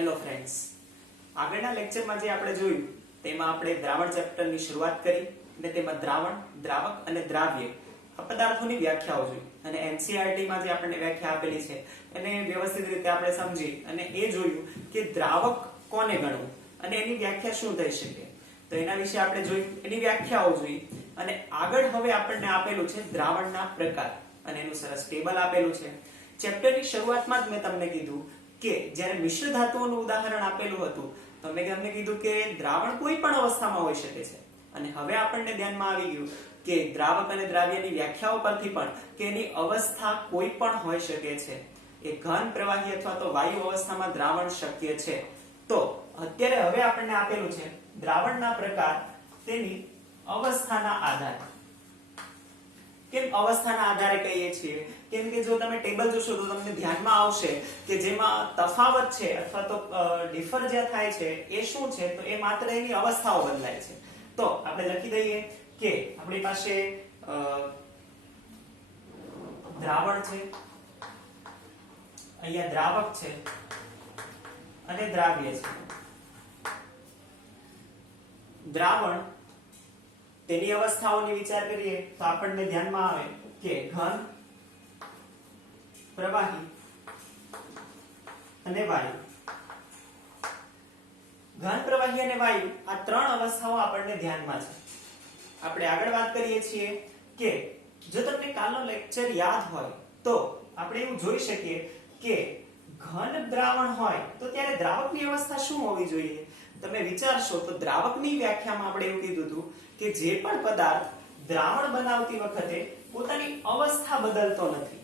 Hello friends, આગળના લેક્ચરમાં જે આપણે જોયું તેમાં આપણે દ્રાવણ ચેપ્ટરની શરૂઆત કરી અને તેમાં દ્રાવણ, દ્રાવક અને દ્રાવ્ય આ પદાર્થોની વ્યાખ્યાઓ જોઈ અને NCERT માં જે આપણને વ્યાખ્યા આપેલી છે એને વ્યવસ્થિત રીતે આપણે સમજી અને એ જોયું કે દ્રાવક કોને ગણવું અને એની વ્યાખ્યા શું થઈ શકે. તો એના વિશે આપણે જોયું, એની વ્યાખ્યાઓ જોઈ અને આગળ હવે આપણને આપેલું છે દ્રાવણના પ્રકાર અને એનું સરસ ટેબલ આપેલું છે. ચેપ્ટરની શરૂઆતમાં જ મેં તમને કીધું કે જ્યારે મિશ્ર ધાતુઓનું ઉદાહરણ આપેલું હતું તો મેં તમને કીધું કે દ્રાવણ કોઈ પણ અવસ્થામાં હોઈ શકે છે અને હવે આપણને ધ્યાનમાં આવી ગયું કે દ્રાવક અને દ્રાવ્યની વ્યાખ્યાઓ પરથી પણ કે એની અવસ્થા કોઈ પણ હોઈ શકે છે. એ ઘન, પ્રવાહી અથવા તો વાયુ અવસ્થામાં દ્રાવણ શક્ય છે. તો અત્યારે હવે આપણને આપેલું છે દ્રાવણના પ્રકાર તેની અવસ્થાના આધારે. કેમ અવસ્થાના આધારે કહીએ છીએ? કેમ કે જો તમે ટેબલ જોશો તો તમને ધ્યાનમાં આવશે કે જેમાં તફાવત છે અથવા તો ડિફર જે થાય છે એ શું છે, તો એ માત્ર એની અવસ્થાઓ બદલાય છે. તો આપણે લખી દઈએ કે આપણી પાસે દ્રાવણ છે, અહીંયા દ્રાવક છે અને દ્રાવ્ય છે. દ્રાવણ તેની અવસ્થાઓની વિચાર કરીએ તો આપણને ધ્યાનમાં આવે કે ઘન, પ્રવાહી અને વાયુ. ઘન, પ્રવાહી અને વાયુ આ ત્રણ અવસ્થાઓ આપણને ધ્યાનમાં છે. આપણે આગળ વાત કરીએ છીએ કે જો તમને કાલનો લેક્ચર યાદ હોય તો આપણે એવું જોઈ શકીએ કે ઘન દ્રાવણ હોય તો ત્યારે દ્રાવકની અવસ્થા શું હોવી જોઈએ. તમે વિચારશો તો દ્રાવકની વ્યાખ્યામાં આપણે એવું કીધું હતું કે જે પણ પદાર્થ દ્રાવણ બનાવતી વખતે પોતાની અવસ્થા બદલતો નથી.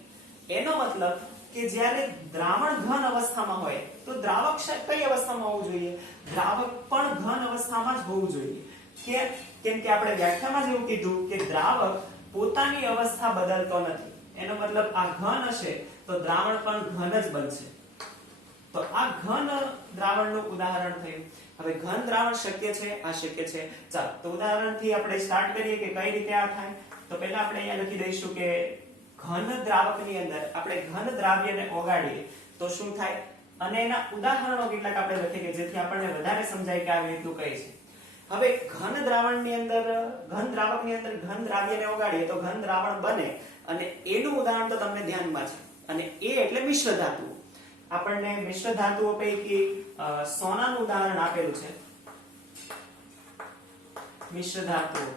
એનો મતલબ કે જ્યારે દ્રાવણ ઘન અવસ્થામાં હોય તો દ્રાવક કઈ અવસ્થામાં હોવું જોઈએ? દ્રાવક પણ ઘન અવસ્થામાં જ હોવું જોઈએ. કેમ કે આપણે વ્યાખ્યામાં જ એવું કીધું કે દ્રાવક પોતાની અવસ્થા બદલતો નથી. એનો મતલબ આ ઘન હશે તો દ્રાવણ પણ ઘન જ બનશે. તો આ ઘન દ્રાવણનું ઉદાહરણ થયું. હવે ઘન દ્રાવણ શક્ય છે, આ શક્ય છે. ચાલો તો ઉદાહરણથી આપણે સ્ટાર્ટ કરીએ કે કઈ રીતે આ થાય. તો પહેલા આપણે અહીંયા લખી દઈશું કે ઘન દ્રાવકની અંદર આપણે ઘન દ્રાવ્યને ઓગાળીએ તો શું થાય અને એના ઉદાહરણો કેટલાક આપણે લખીએ કે જેથી આપણને વધારે સમજાય કે આવી રીતનું કઈ છે. હવે ઘન દ્રાવણની અંદર, ઘન દ્રાવકની અંદર ઘન દ્રાવ્યને ઓગાળીએ તો ઘન દ્રાવણ બને અને એનું ઉદાહરણ તો તમને ધ્યાનમાં છે અને એ એટલે મિશ્ર ધાતુઓ. આપણને મિશ્ર ધાતુઓ પૈકી સોનાનું ઉદાહરણ આપેલું છે. મિશ્ર ધાતુઓ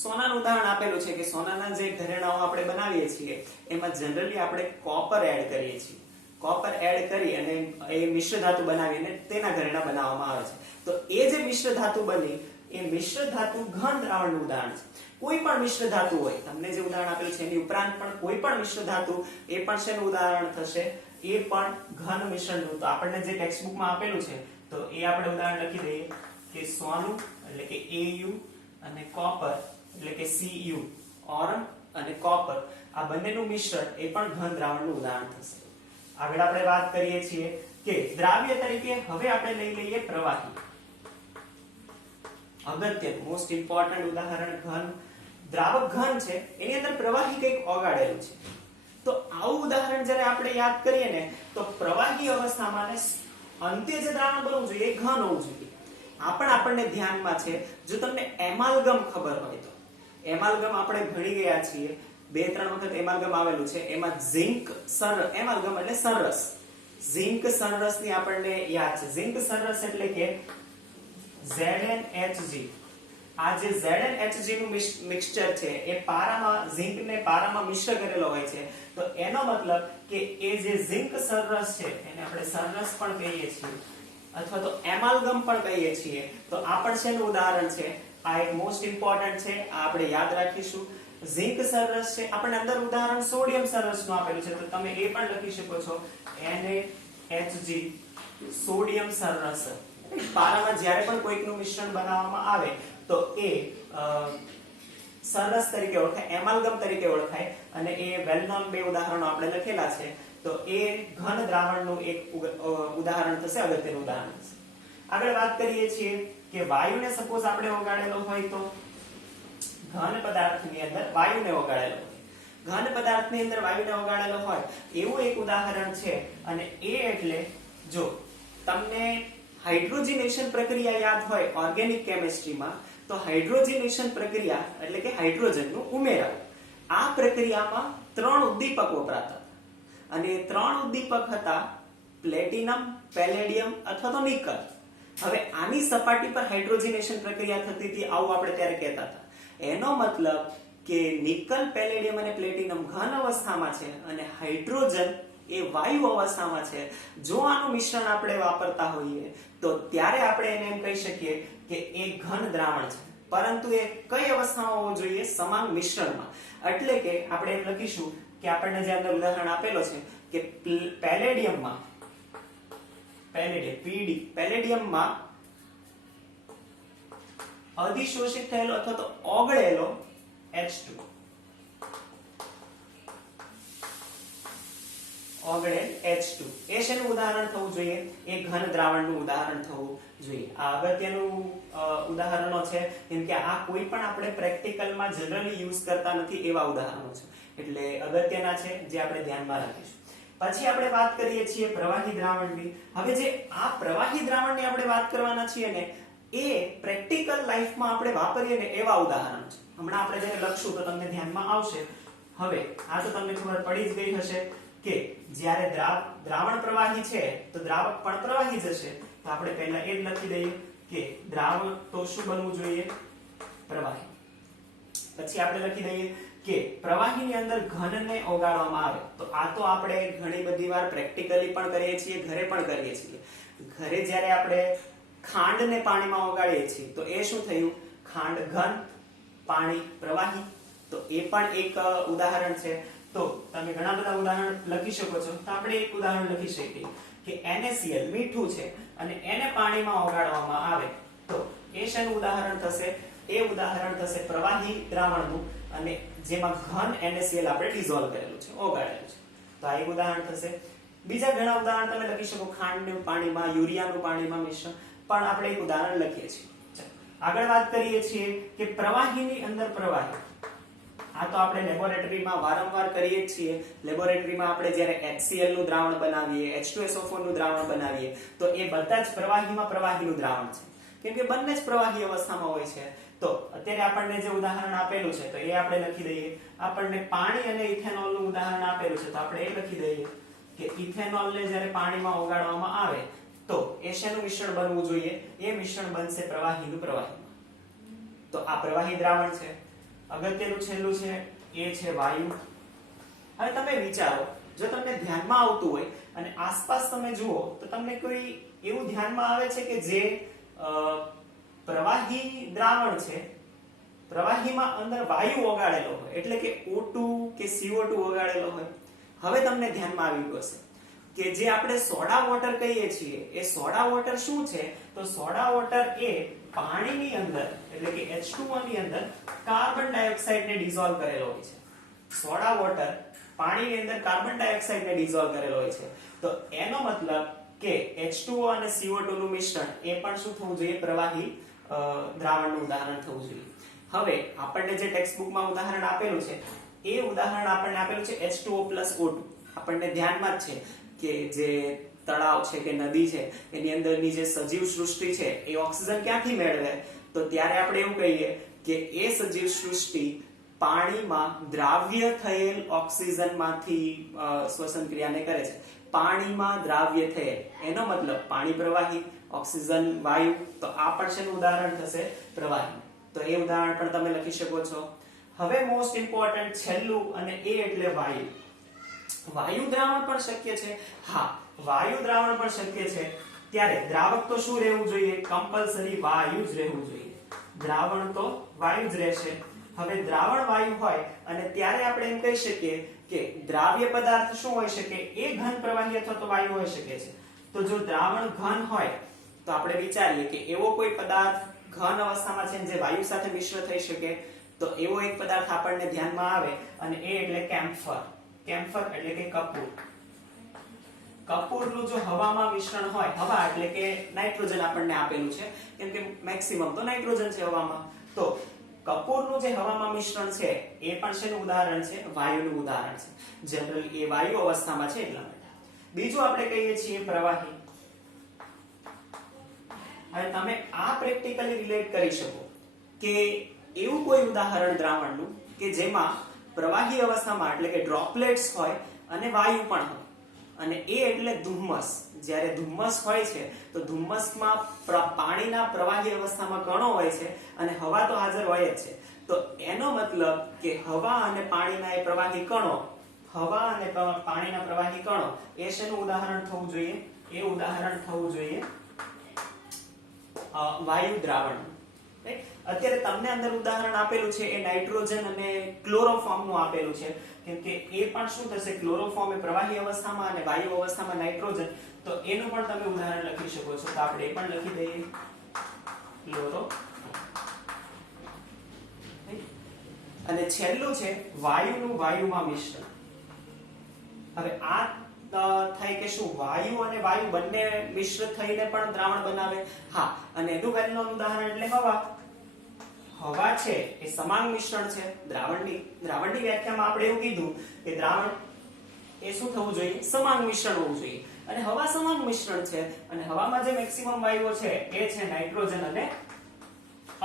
સોનાનું ઉદાહરણ આપેલું છે કે સોનાના જે ઘરેણાઓ આપણે બનાવીએ છીએ એમાં જનરલી આપણે કોપર એડ કરીએ છીએ. કોપર એડ કરી અને એ મિશ્ર ધાતુ બનાવીને તેના ઘરેણા બનાવવામાં આવે છે. તો એ જે મિશ્ર ધાતુ બની એ મિશ્ર ધાતુ ઘન દ્રાવણનું ઉદાહરણ છે. કોઈ પણ મિશ્ર ધાતુ હોય, તમને જે ઉદાહરણ આપેલું છે એની ઉપરાંત પણ કોઈ પણ મિશ્ર ધાતુ એ પણ શેનું ઉદાહરણ થશે? એ પણ ઘન મિશ્રણનું. તો આપણને જે ટેક્સ્ટ બુકમાં આપેલું છે તો એ આપણે ઉદાહરણ લખી દઈએ કે સોનું એટલે કે Au અને કોપર એટલે કે Cu, ઓરમ અને કોપર આ બંનેનું મિશ્રણ એ પણ ઘન દ્રાવણનું ઉદાહરણ થશે. આગળ આપણે વાત કરીએ છીએ કે દ્રાવ્ય તરીકે હવે આપણે લઈ લઈએ પ્રવાહી. અગત્યનું મોસ્ટ ઇમ્પોર્ટન્ટ ઉદાહરણ ઘન. દ્રાવક ઘન છે, એની અંદર પ્રવાહી કંઈક ઓગાળેલું છે. તો આવું ઉદાહરણ જ્યારે આપણે યાદ કરીએ ને તો પ્રવાહી અવસ્થામાં ને અંતે જે દ્રાવણ બનવું જોઈએ એ ઘન હોવું જોઈએ. આ પણ આપણને ધ્યાનમાં છે. જો તમને એમાલ્ગમ ખબર હોય તો એમાલ્ગમ આપણે ભણી ગયા છીએ, 2-3 વખત એમાલ્ગમ આવેલું છે. એમાં ઝિંક એમાલ્ગમ એટલે સરરસ, ઝિંક સરરસની આપણને યાદ છે. ઝિંક સરરસ એટલે કે ZnHg. આ જે ZnHg નું મિક્સચર છે એ પારામાં, ઝિંકને પારામાં મિશ્ર કરેલો હોય છે. તો એનો મતલબ કે એ જે ઝિંક સરરસ છે એને આપણે સરરસ પણ કહીએ છીએ અથવા તો એમાલ્ગમ પણ કહીએ છીએ. તો આ પણ શેનું ઉદાહરણ છે? આ એક મોસ્ટ ઇમ્પોર્ટન્ટ છે, આ આપણે યાદ રાખીશું. ઝિંક સરરસ છે. આપણને અંદર ઉદાહરણ સોડિયમ સરરસનું આપેલું છે તો તમે એ પણ લખી શકો છો NaHg, સોડિયમ સરરસ. પારામાં જ્યારે પણ કોઈકનું મિશ્રણ બનાવવામાં આવે તો એ સરરસ તરીકે ઓળખાય, એમાલ્ગમ તરીકે ઓળખાય અને એ વેલ નોન 2 ઉદાહરણો આપણે લખેલા છે. તો એ ઘન દ્રાવણનું એક ઉદાહરણ થશે, અગત્યનું ઉદાહરણ થશે. આગળ વાત કરીએ છીએ કે વાયુને સપોઝ આપણે ઓગાળેલો હોય તો ઘન પદાર્થની અંદર વાયુને ઓગાળેલો હોય. ઘન પદાર્થની અંદર વાયુને ઓગાળેલો હોય એવું એક ઉદાહરણ છે અને એ એટલે જો તમને હાઇડ્રોજનેશન પ્રક્રિયા યાદ હોય ઓર્ગેનિક કેમિસ્ટ્રીમાં, તો હાઇડ્રોજનેશન પ્રક્રિયા એટલે કે હાઇડ્રોજનનું ઉમેરાવું. આ પ્રક્રિયામાં 3 ઉદ્દીપક વપરાતા અને 3 ઉદ્દીપક હતા પ્લેટિનમ, પેલેડિયમ અથવા તો નિકલ. હવે આની સપાટી પર હાઇડ્રોજનેશન પ્રક્રિયા થતી હતી આવું આપણે ત્યારે કહેતા હતા. એનો મતલબ કે નિકલ, પેલેડિયમ અને પ્લેટિનમ ઘન અવસ્થામાં છે અને હાઇડ્રોજન એ વાયુ અવસ્થામાં છે. જો આનું મિશ્રણ આપણે વાપરતા હોઈએ તો ત્યારે આપણે એને એમ કહી શકીએ કે એ ઘન દ્રાવણ છે, પરંતુ એ કઈ અવસ્થામાં હોવું જોઈએ? સમાન મિશ્રણમાં. એટલે કે આપણે એમ લખીશું કે આપણને જે અંદર ઉદાહરણ આપેલો છે કે પેલેડિયમમાં પેલેડિયમમાં અધિશોષિત થયેલો અથવા તો ઓગળેલો H2 ઓગળેલ H2 એ શેનું ઉદાહરણ થવું જોઈએ? એ ઘન દ્રાવણનું ઉદાહરણ થવું જોઈએ. આ અગત્યનું ઉદાહરણો છે કેમ કે આ કોઈ પણ આપણે પ્રેક્ટિકલમાં જનરલી યુઝ કરતા નથી એવા ઉદાહરણો છે, એટલે અગત્યના છે જે આપણે ધ્યાનમાં રાખીશું. પછી આપણે વાત કરીએ છીએ પ્રવાહી દ્રાવણની. હવે જે આ પ્રવાહી દ્રાવણની આપણે વાત કરવાના છીએ ને એ પ્રેક્ટિકલ લાઈફમાં આપણે વાપરીએ ને એવા ઉદાહરણ છે. હમણાં આપણે જેને લખશું તો તમને ધ્યાનમાં આવશે. હવે આ તો તમને ખબર પડી જ ગઈ હશે કે જ્યારે દ્રાવણ પ્રવાહી છે તો દ્રાવક પણ પ્રવાહી જ હશે. તો આપણે પહેલા એ જ લખી દઈએ કે દ્રાવક તો શું બનવું જોઈએ? પ્રવાહી. પછી આપણે લખી દઈએ કે પ્રવાહીની અંદર ઘનને ઓગાળવામાં આવે. તો આ તો આપણે ઘણી બધી વાર પ્રેક્ટિકલી પણ કરીએ છીએ, ઘરે પણ કરીએ છીએ. ઘરે જ્યારે આપણે ખાંડને પાણીમાં ઓગાળીએ છીએ તો એ શું થયું? ખાંડ ઘન, પાણી પ્રવાહી. તો એ પણ એક ઉદાહરણ છે. તો તમે ઘણા બધા ઉદાહરણ લખી શકો છો. તો આપણે એક ઉદાહરણ લખી શકીએ કે NaCl મીઠું છે અને એને પાણીમાં ઓગાળવામાં આવે તો એ શેનું ઉદાહરણ થશે? એ ઉદાહરણ થશે પ્રવાહી દ્રાવણનું, અને જેમાં ઘન NaCl આપણે ડિઝોલ્વ કરેલું છે, ઓગાળેલું છે. તો આ એક ઉદાહરણ થશે. બીજા ઘણા ઉદાહરણ તમે લખી શકો. ખાંડનું પાણીમાં, યુરિયાનું પાણીમાં મિશ્રણ, પણ આપણે એક ઉદાહરણ લખીએ છીએ. આગળ વાત કરીએ છીએ કે પ્રવાહીની અંદર પ્રવાહી. આ તો આપણે લેબોરેટરીમાં વારંવાર કરીએ જ છીએ. લેબોરેટરીમાં આપણે જ્યારે HCl નું દ્રાવણ બનાવીએ, H2SO4 નું દ્રાવણ બનાવીએ તો એ બધા જ પ્રવાહીમાં પ્રવાહીનું દ્રાવણ છે, કેમ કે બંને જ પ્રવાહી અવસ્થામાં હોય છે. તો અત્યારે આપણને જે ઉદાહરણ આપેલું છે તો એ આપણે લખી દઈએ. આપણને પાણી અને ઇથેનોલ નું ઉદાહરણ આપેલું છે તો આપણે એ લખી દઈએ કે ઇથેનોલને જ્યારે પાણીમાં ઓગાળવામાં આવે તો એ શેનું મિશ્રણ બનવું જોઈએ? એ મિશ્રણ બનશે પ્રવાહીનું પ્રવાહીમાં. તો આ પ્રવાહી દ્રાવણ છે. અગત્યનું છેલ્લું છે એ છે વાયુ. હવે તમે વિચારો, જો તમને ધ્યાનમાં આવતું હોય અને આસપાસ તમે જુઓ તો તમને કોઈ એવું ધ્યાનમાં આવે છે કે જે પ્રવાહી દ્રાવણ છે, પ્રવાહીમાં અંદર વાયુ ઓગાળેલો હોય, એટલે કે O2 કે CO2 ઓગાળેલો હોય. હવે તમને ધ્યાનમાં આવી ગયું હશે કે જે આપણે સોડા વોટર કહીએ છીએ એ સોડા વોટર શું છે? તો સોડા વોટર એ પાણીની અંદર એટલે કે H2O ની અંદર કાર્બન ડાયોક્સાઇડ ને ડિઝોલ્વ કરેલો હોય છે. સોડા વોટર પાણીની અંદર કાર્બન ડાયોક્સાઇડ ને ડિઝોલ્વ કરેલો હોય છે. તો એનો મતલબ કે H2O અને CO2 નું મિશ્રણ એ પણ શું થવું જોઈએ? પ્રવાહી દ્રાવણનું ઉદાહરણ થવું જોઈએ. હવે આપણને જે ટેક્સ્ટ બુકમાં ઉદાહરણ આપેલું છે એ ઉદાહરણ આપણને આપેલું છે H2O + O2. આપણને ધ્યાનમાં જ છે કે જે તળાવ છે કે નદી છે એની અંદરની જે સજીવ સૃષ્ટિ છે એ ઓક્સિજન ક્યાંથી મેળવે? તો ત્યારે આપણે એવું કહીએ કે એ સજીવ સૃષ્ટિ પાણીમાં દ્રાવ્ય થયેલ ઓક્સિજનમાંથી શ્વસન ક્રિયાને કરે છે. પાણીમાં દ્રાવ્ય થયેલ, એનો મતલબ પાણી પ્રવાહી, ઓક્સિજન વાયુ. તો આ પણ શેનું ઉદાહરણ થશે? પ્રવાહી. તો એ ઉદાહરણ પણ તમે લખી શકો છો. હવે મોસ્ટ ઇમ્પોર્ટન્ટ છેલ્લું, અને એ એટલે વાયુ. વાયુ દ્રાવણ પણ શક્ય છે. હા, વાયુ દ્રાવણ પણ શક્ય છે. ત્યારે દ્રાવક તો શું રહેવું જોઈએ? કમ્પલસરી વાયુ જ રહેવું જોઈએ. દ્રાવણ તો વાયુ જ રહેશે. હવે દ્રાવણ વાયુ હોય અને ત્યારે આપણે એમ કહી શકીએ કે દ્રાવ્ય પદાર્થ શું હોઈ શકે? એ ઘન પ્રવાહી અથવા તો વાયુ હોઈ શકે છે. તો જો દ્રાવણ ઘન હોય તો આપણે વિચારીએ કે એવો કોઈ પદાર્થ ઘન અવસ્થામાં છે જે વાયુ સાથે મિશ્ર થઈ શકે. તો એવો એક પદાર્થ આપણને ધ્યાનમાં આવે અને એ એટલે કેમ્ફર. કેમ્ફર એટલે કે કપૂર. કપૂરનું જો હવામાં મિશ્રણ હોય, હવા એટલે કે નાઇટ્રોજન આપણને આપેલું છે કેમ કે મેક્સિમમ તો નાઇટ્રોજન છે હવામાં. તો કપૂરનું જે હવામાં મિશ્રણ છે એ પણ શેનું ઉદાહરણ છે? વાયુનું ઉદાહરણ છે. જનરલી એ વાયુ અવસ્થામાં છે એટલા માટે. બીજું આપણે કહીએ છીએ પ્રવાહી. હવે તમે આ પ્રેક્ટિકલી રિલેટ કરી શકો કે એવું કોઈ ઉદાહરણ દ્રાવણનું કે જેમાં પ્રવાહી અવસ્થામાં એટલે કે ડ્રોપલેટ્સ હોય અને વાયુ પણ હોય, અને એ એટલે ધુમ્મસ. જ્યારે ધુમ્મસ હોય છે તો ધુમ્મસમાં પાણીના પ્રવાહી અવસ્થામાં કણો હોય છે અને હવા તો હાજર હોય જ છે. તો એનો મતલબ કે હવા અને પાણીના એ પ્રવાહી કણો, હવા અને પાણીના પ્રવાહી કણો એ શેનું ઉદાહરણ થવું જોઈએ? એ ઉદાહરણ થવું જોઈએ વાયુ દ્રાવણ. અત્યારે તમને અંદર ઉદાહરણ આપેલું છે એ નાઇટ્રોજન અને ક્લોરોફોર્મ નું આપેલું છે, કેમ કે એ પણ શું થશે, ક્લોરોફોર્મ એ પ્રવાહી અવસ્થામાં અને વાયુ અવસ્થામાં નાઇટ્રોજન, તો એનું પણ તમે ઉદાહરણ લખી શકો છો. તો આપણે એ પણ લખી દઈએ ક્લોરો. અને છેલ્લું છે વાયુનું વાયુમાં મિશ્રણ. હવે આ થાય કે શું વાયુ અને વાયુ બંને મિશ્ર થઈને પણ દ્રાવણ બનાવે? હા. અને એનું ઉદાહરણ એટલે હવા. હવા છે એ સમાંગ મિશ્રણ છે. દ્રાવણની વ્યાખ્યામાં આપણે એવું કીધું કે દ્રાવણ એ શું થવું જોઈએ? સમાંગ મિશ્રણ હોવું જોઈએ. અને હવા સમાંગ મિશ્રણ છે, અને હવામાં જે મેક્સિમમ વાયુઓ છે એ છે નાઇટ્રોજન અને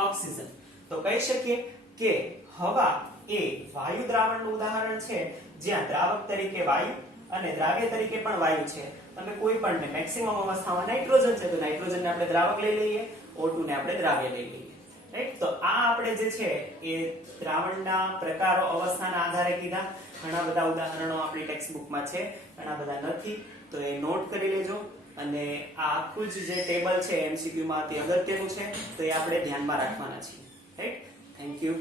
ઓક્સિજન. તો કહી શકીએ કે હવા એ વાયુ દ્રાવણનું ઉદાહરણ છે, જ્યાં દ્રાવક તરીકે વાયુ અને દ્રાવ્ય તરીકે પણ વાયુ છે. તમે કોઈ પણ મેક્સિમમ અવસ્થામાં નાઇટ્રોજન છે તો નાઇટ્રોજનને આપણે દ્રાવક લઈ લઈએ, O2 ને આપણે દ્રાવ્ય લઈ લઈએ. રાઈટ? તો આ આપણે જે છે એ દ્રાવણના પ્રકારો અવસ્થાના આધારે કીધા. ઘણા બધા ઉદાહરણો આપણી ટેક્સ્ટ બુકમાં છે, ઘણા બધા નથી, તો એ નોટ કરી લેજો. અને આ આખું જ જે ટેબલ છે MCQ માં અતિ અગત્યનું છે, તો એ આપણે ધ્યાનમાં રાખવાના છીએ. રાઈટ? Thank you.